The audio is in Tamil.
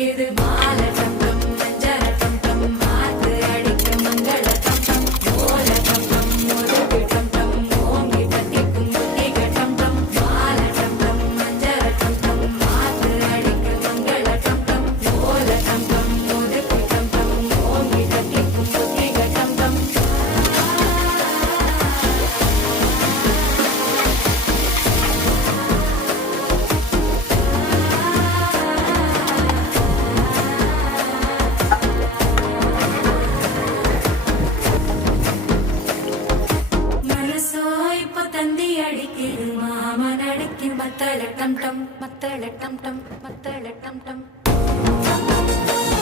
அடிக்குது மால டம் டம் மஞ்சள டம் டம் மாத்து அடிக்க மங்கள டம் டம் ஓல டம் டம் முதுகு டம் டம் ஓங்கி தட்டிக்கும் புத்திக டம் டம் மால டம் டம் மஞ்சள டம் டம் மாத்து அடிக்க மங்கள டம் டம் ஓல டம் டம் முதுகு டம் டம் ஓங்கி தட்டிக்கும் புத்திக டம் டம் மனசோ இப்ப தந்தி அடிக்குது மாமன் அடிக்கும் மத்தள டம் டம் மத்தள டம் டம்